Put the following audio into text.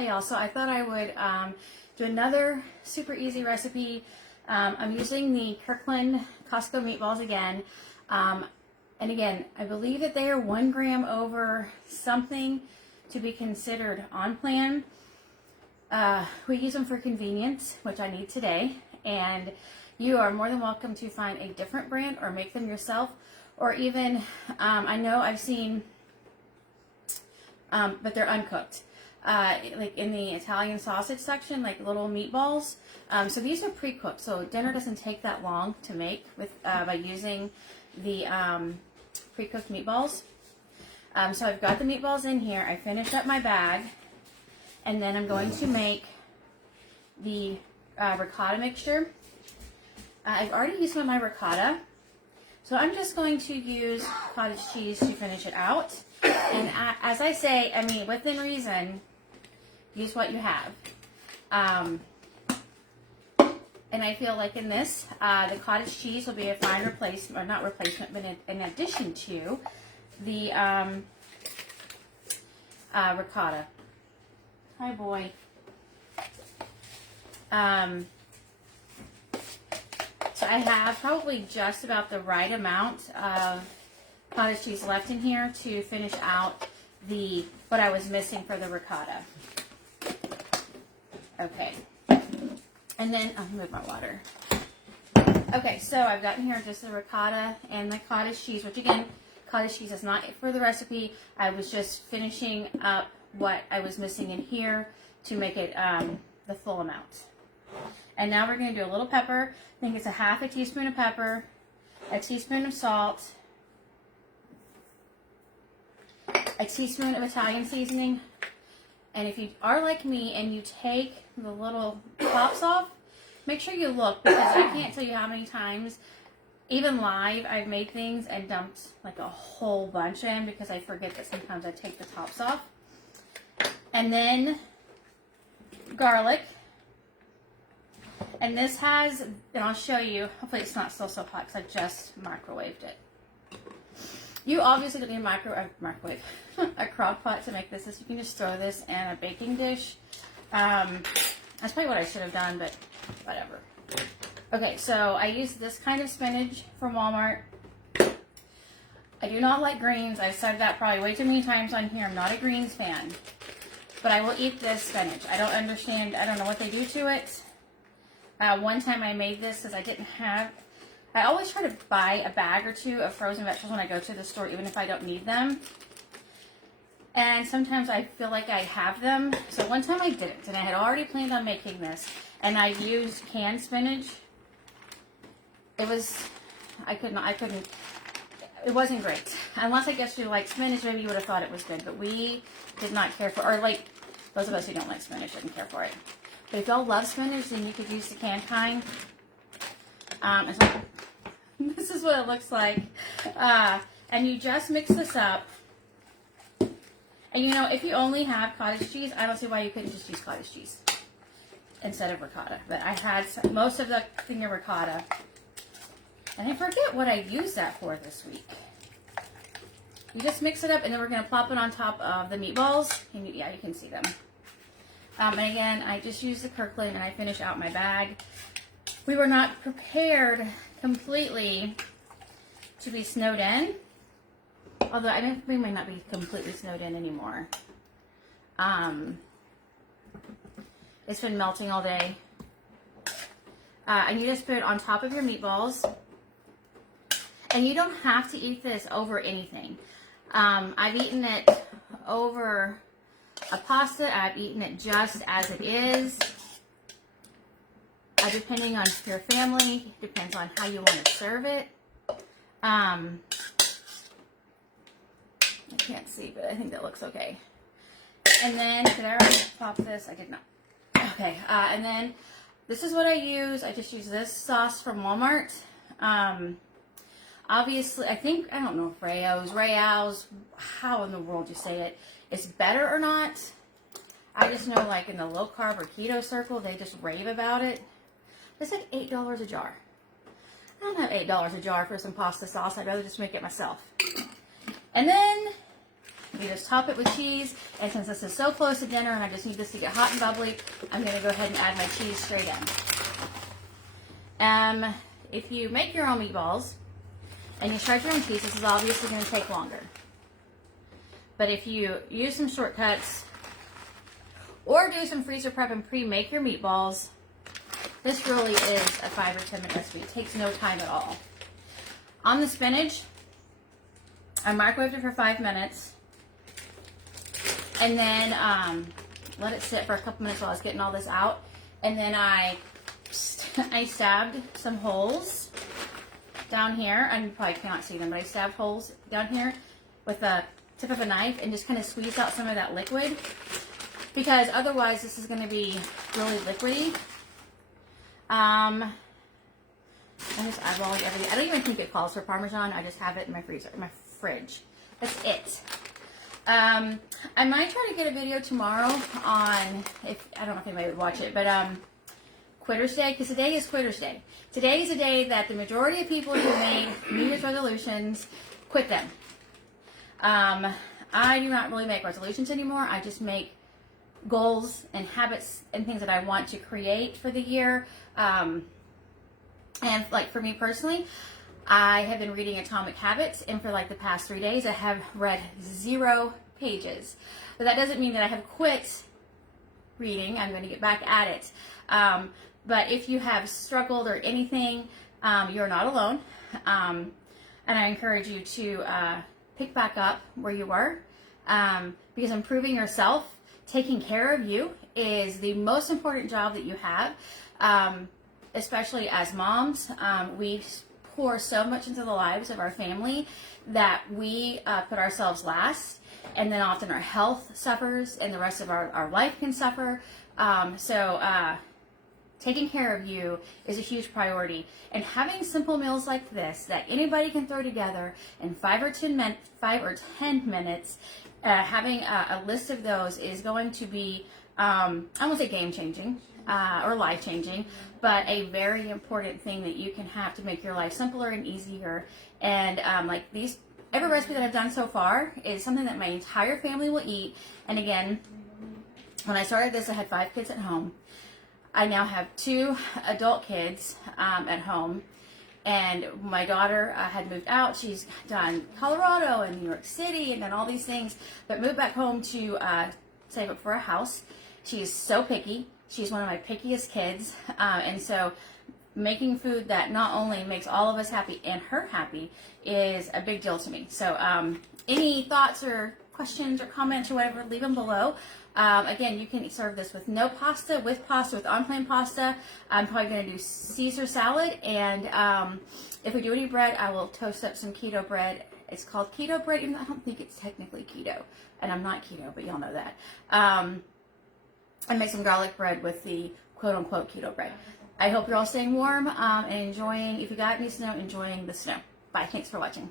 Hi y'all, so I thought I would do another super easy recipe. I'm using the Kirkland Costco meatballs again. And again, I believe that they are 1 gram over something to be considered on plan. We use them for convenience, which I need today. And you are more than welcome to find a different brand or make them yourself. Or even, I know I've seen, but they're uncooked. Like in the Italian sausage section, like little meatballs. So these are pre-cooked, so dinner doesn't take that long to make with by using the pre-cooked meatballs. So I've got the meatballs in here. I finished up my bag, and then I'm going to make the ricotta mixture. I've already used some of my ricotta, so I'm just going to use cottage cheese to finish it out. And as I say, I mean, within reason, use what you have. And I feel like in this, the cottage cheese will be a fine replacement, or not replacement, but in addition to the ricotta. Hi, boy. So I have probably just about the right amount of cottage cheese left in here to finish out what I was missing for the ricotta. Okay. And then, I'll move my water. Okay, so I've got in here just the ricotta and the cottage cheese, which again, cottage cheese is not for the recipe. I was just finishing up what I was missing in here to make it the full amount. And now we're going to do a little pepper. I think it's a half a teaspoon of pepper, a teaspoon of salt, a teaspoon of Italian seasoning. And if you are like me and you take the little tops off, make sure you look, because I can't tell you how many times, even live, I've made things and dumped like a whole bunch in because I forget that sometimes I take the tops off. And then garlic. And this has, and I'll show you, hopefully it's not still so hot because I just microwaved it. You obviously don't need a microwave, a crock pot to make this. You can just throw this in a baking dish. That's probably what I should have done, but whatever. Okay, so I use this kind of spinach from Walmart. I do not like greens. I've said that probably way too many times on here. I'm not a greens fan, but I will eat this spinach. I don't understand. I don't know what they do to it. One time I made this because I didn't have, I always try to buy a bag or two of frozen vegetables when I go to the store, even if I don't need them. And sometimes I feel like I have them. So one time I didn't, and I had already planned on making this, and I used canned spinach. It wasn't great. Unless I guess you like spinach, maybe you would have thought it was good, but we did not care for, or like those of us who don't like spinach didn't care for it. But if y'all love spinach, then you could use the canned kind. So this is what it looks like. And you just mix this up. And you know, if you only have cottage cheese, I don't see why you couldn't just use cottage cheese instead of ricotta. But I had most of the thing of ricotta. And I forget what I used that for this week. You just mix it up, and then we're going to plop it on top of the meatballs. And yeah, you can see them. And again, I just used the Kirkland, and I finish out my bag. We were not prepared completely to be snowed in. Although I think we might not be completely snowed in anymore. It's been melting all day. And you just put it on top of your meatballs. And you don't have to eat this over anything. I've eaten it over a pasta. I've eaten it just as it is. Depending on your family, depends on how you want to serve it. I can't see, but I think that looks okay. And then, did I already pop this? I did not. Okay, and then this is what I use. I just use this sauce from Walmart. Obviously, I don't know if Rao's, how in the world you say it, is better or not. I just know, like, in the low carb or keto circle, they just rave about it. It's like $8 a jar. I don't have $8 a jar for some pasta sauce. I'd rather just make it myself. And then You just top it with cheese, and since this is so close to dinner and I just need this to get hot and bubbly, I'm going to go ahead and add my cheese straight in. If you make your own meatballs and you shred your own cheese, this is obviously going to take longer. But if you use some shortcuts or do some freezer prep and pre-make your meatballs, this really is a 5 or 10 minute recipe. It takes no time at all. On the spinach, I microwaved it for 5 minutes, and then let it sit for a couple minutes while I was getting all this out. And then I stabbed some holes down here. And you probably cannot see them, but I stabbed holes down here with the tip of a knife and just kind of squeezed out some of that liquid, because otherwise this is going to be really liquidy. I'm just eyeballing everything. I don't even think it calls for Parmesan. I just have it in my freezer, in my fridge. That's it. I might try to get a video tomorrow on, I don't know if anybody would watch it, but Quitter's Day, because today is Quitter's Day. Today is a day that the majority of people who made New Year's resolutions quit them. I do not really make resolutions anymore. I just make goals and habits and things that I want to create for the year. And like for me personally, I have been reading Atomic Habits, and for like the past 3 days I have read 0 pages. But that doesn't mean that I have quit reading. I'm going to get back at it. But if you have struggled or anything, you're not alone. And I encourage you to pick back up where you were, because improving yourself, taking care of you, is the most important job that you have. Especially as moms, we pour so much into the lives of our family that we put ourselves last, and then often our health suffers and the rest of our life can suffer. So taking care of you is a huge priority, and having simple meals like this that anybody can throw together in 5 or 10 minutes, having a list of those is going to be, I won't say game-changing or life-changing, but a very important thing that you can have to make your life simpler and easier. And like these, every recipe that I've done so far is something that my entire family will eat. And again, when I started this, I had 5 kids at home. I now have 2 adult kids at home. And my daughter had moved out. She's done Colorado and New York City and done all these things, but moved back home to save up for a house. She is so picky. She's one of my pickiest kids. And so making food that not only makes all of us happy and her happy is a big deal to me. So any thoughts or questions or comments or whatever, leave them below. Again, you can serve this with no pasta, with on-plan pasta. I'm probably going to do Caesar salad, and if we do any bread, I will toast up some keto bread. It's called keto bread, even though I don't think it's technically keto, and I'm not keto, but y'all know that. And make some garlic bread with the quote-unquote keto bread. I hope you're all staying warm and enjoying, if you got any snow, enjoying the snow. Bye. Thanks for watching.